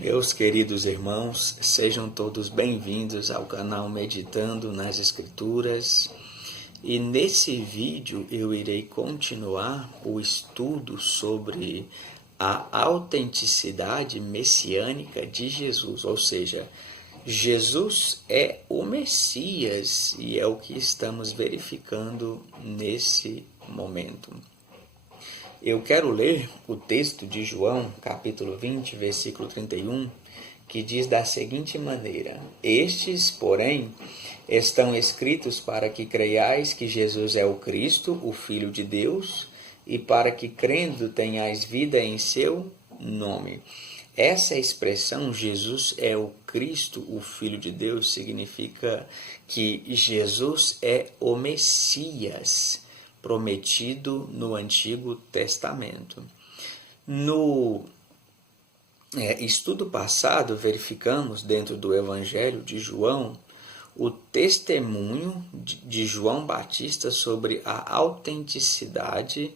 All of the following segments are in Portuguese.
Meus queridos irmãos, sejam todos bem-vindos ao canal Meditando nas Escrituras. E nesse vídeo eu irei continuar o estudo sobre a autenticidade messiânica de Jesus, ou seja, Jesus é o Messias e é o que estamos verificando nesse momento. Eu quero ler o texto de João, capítulo 20, versículo 31, que diz da seguinte maneira: Estes, porém, estão escritos para que creiais que Jesus é o Cristo, o Filho de Deus, e para que, crendo, tenhais vida em seu nome. Essa expressão, Jesus é o Cristo, o Filho de Deus, significa que Jesus é o Messias prometido no Antigo Testamento. No estudo passado, verificamos dentro do Evangelho de João o testemunho de João Batista sobre a autenticidade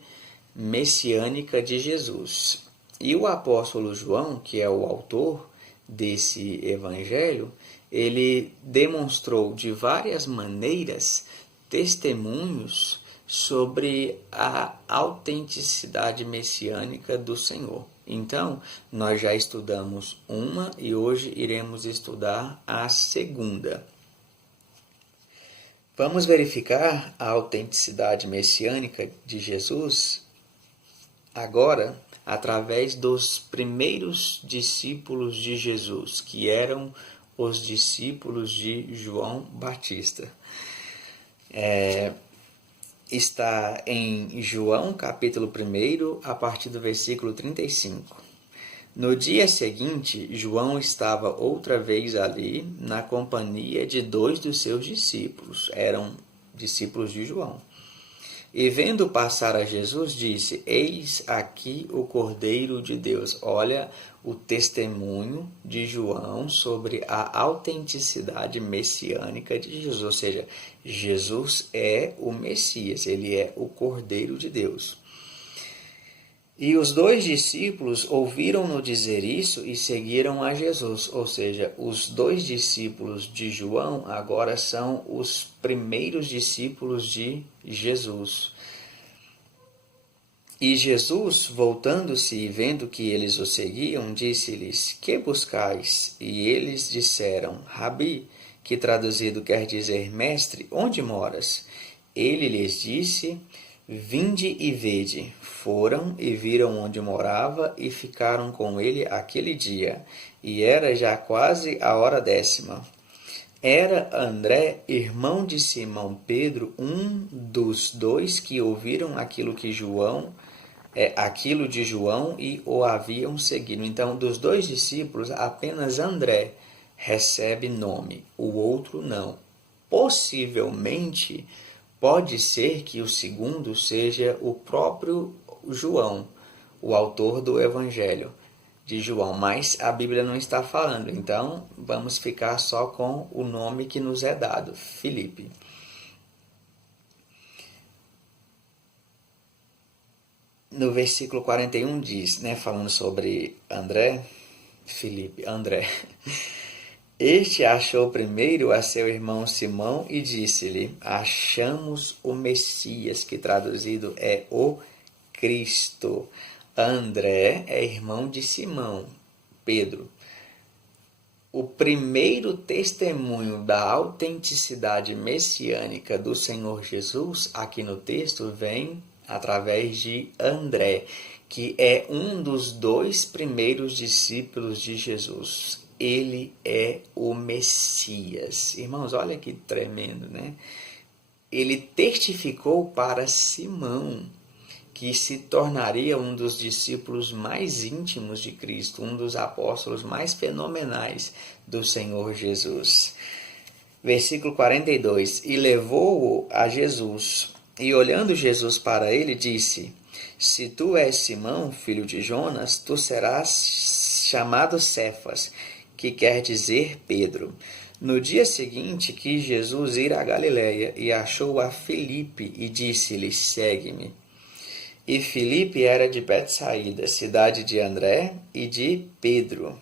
messiânica de Jesus. E o apóstolo João, que é o autor desse evangelho, ele demonstrou de várias maneiras testemunhos sobre a autenticidade messiânica do Senhor. Então, nós já estudamos uma e hoje iremos estudar a segunda. Vamos verificar a autenticidade messiânica de Jesus agora através dos primeiros discípulos de Jesus, que eram os discípulos de João Batista. Está em João, capítulo 1, a partir do versículo 35. No dia seguinte, João estava outra vez ali, na companhia de 2 dos seus discípulos. Eram discípulos de João. E vendo passar a Jesus, disse: Eis aqui o Cordeiro de Deus. Olha o testemunho de João sobre a autenticidade messiânica de Jesus. Ou seja, Jesus é o Messias, ele é o Cordeiro de Deus. E os 2 discípulos ouviram-no dizer isso e seguiram a Jesus. Ou seja, os 2 discípulos de João agora são os primeiros discípulos de Jesus. E Jesus, voltando-se e vendo que eles o seguiam, disse-lhes: Que buscais? E eles disseram: Rabi, que traduzido quer dizer mestre, onde moras? Ele lhes disse: Vinde e vede. Foram e viram onde morava e ficaram com ele aquele dia. E era já quase a hora 10ª. Era André, irmão de Simão Pedro, um dos 2 que ouviram aquilo de João e o haviam seguido. Então, dos 2 discípulos, apenas André recebe nome, o outro não. Possivelmente, pode ser que o segundo seja o próprio João, o autor do Evangelho de João, mas a Bíblia não está falando, então vamos ficar só com o nome que nos é dado, Filipe. No versículo 41 diz, falando sobre André, Este achou primeiro a seu irmão Simão e disse-lhe: Achamos o Messias, que traduzido é o Cristo. André é irmão de Simão, Pedro. O primeiro testemunho da autenticidade messiânica do Senhor Jesus, aqui no texto, vem através de André, que é um dos 2 primeiros discípulos de Jesus. Ele é o Messias. Irmãos, olha que tremendo, né? Ele testificou para Simão que se tornaria um dos discípulos mais íntimos de Cristo, um dos apóstolos mais fenomenais do Senhor Jesus. Versículo 42. E levou-o a Jesus, e olhando Jesus para ele, disse: Se tu és Simão, filho de Jonas, tu serás chamado Cefas, que quer dizer Pedro. No dia seguinte quis Jesus ir a Galiléia, e achou a Filipe, e disse-lhe: Segue-me. E Filipe era de Betsaída, cidade de André e de Pedro.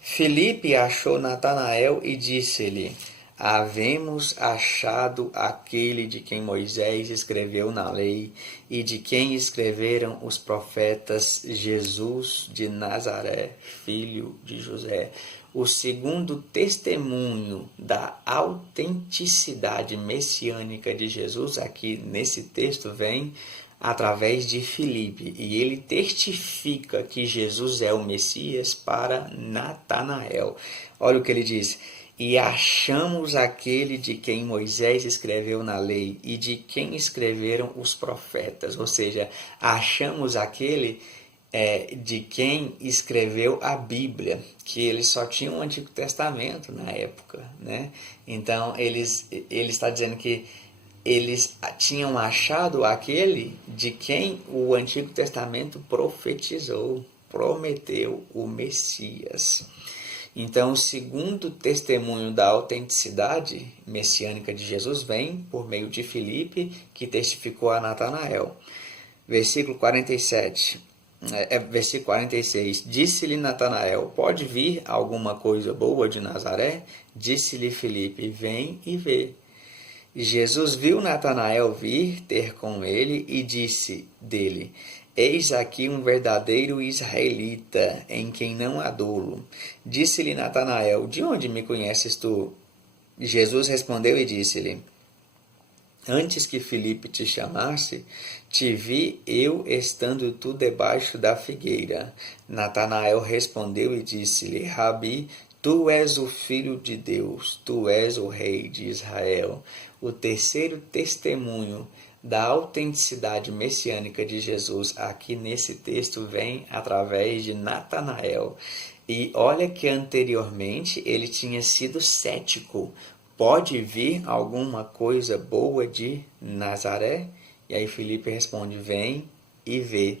Filipe achou Natanael e disse-lhe: Havemos achado aquele de quem Moisés escreveu na lei e de quem escreveram os profetas, Jesus de Nazaré, filho de José. O segundo testemunho da autenticidade messiânica de Jesus, aqui nesse texto, vem através de Filipe, e ele testifica que Jesus é o Messias para Natanael. Olha o que ele diz: E achamos aquele de quem Moisés escreveu na lei e de quem escreveram os profetas. Ou seja, achamos aquele de quem escreveu a Bíblia, que eles só tinham o Antigo Testamento na época, né? Então, ele está dizendo que eles tinham achado aquele de quem o Antigo Testamento profetizou, prometeu, o Messias. Então, o segundo testemunho da autenticidade messiânica de Jesus vem por meio de Filipe, que testificou a Natanael. Versículo 47. Versículo 46, disse-lhe Natanael, pode vir alguma coisa boa de Nazaré? Disse-lhe Filipe, vem e vê. Jesus viu Natanael vir ter com ele e disse dele, eis aqui um verdadeiro israelita, em quem não há dolo. Disse-lhe Natanael, de onde me conheces tu? Jesus respondeu e disse-lhe, antes que Filipe te chamasse, te vi eu estando tu debaixo da figueira. Natanael respondeu e disse-lhe, Rabi, tu és o Filho de Deus, tu és o Rei de Israel. O terceiro testemunho da autenticidade messiânica de Jesus aqui nesse texto vem através de Natanael. E olha que anteriormente ele tinha sido cético. Pode vir alguma coisa boa de Nazaré? E aí Filipe responde, vem e vê.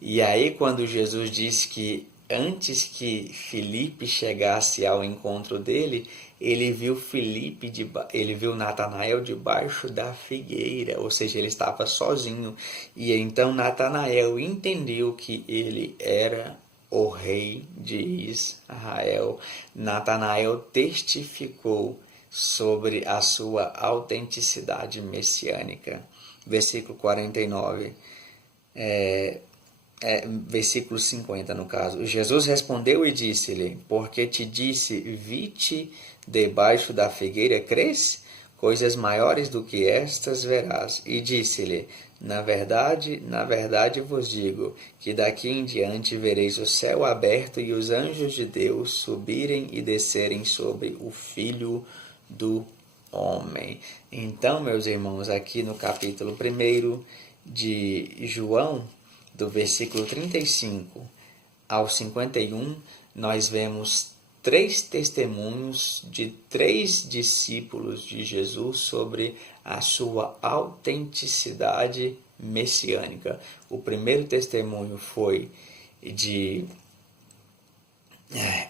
E aí quando Jesus disse que antes que Filipe chegasse ao encontro dele, ele viu Natanael debaixo da figueira, ou seja, ele estava sozinho. E então Natanael entendeu que ele era o rei de Israel. Natanael testificou sobre a sua autenticidade messiânica. Versículo 49, versículo 50 no caso. Jesus respondeu e disse-lhe, porque te disse, vi-te debaixo da figueira, crês? Coisas maiores do que estas verás. E disse-lhe, na verdade vos digo, que daqui em diante vereis o céu aberto e os anjos de Deus subirem e descerem sobre o Filho do homem. Então, meus irmãos, aqui no capítulo 1 de João, do versículo 35 ao 51, nós vemos 3 testemunhos de 3 discípulos de Jesus sobre a sua autenticidade messiânica. O primeiro testemunho foi de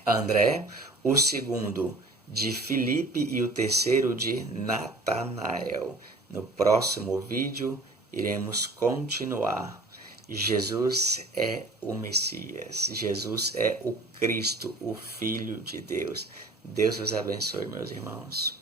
André, o segundo de Filipe e o terceiro de Natanael. No próximo vídeo iremos continuar. Jesus é o Messias, Jesus é o Cristo, o Filho de Deus. Deus os abençoe, meus irmãos.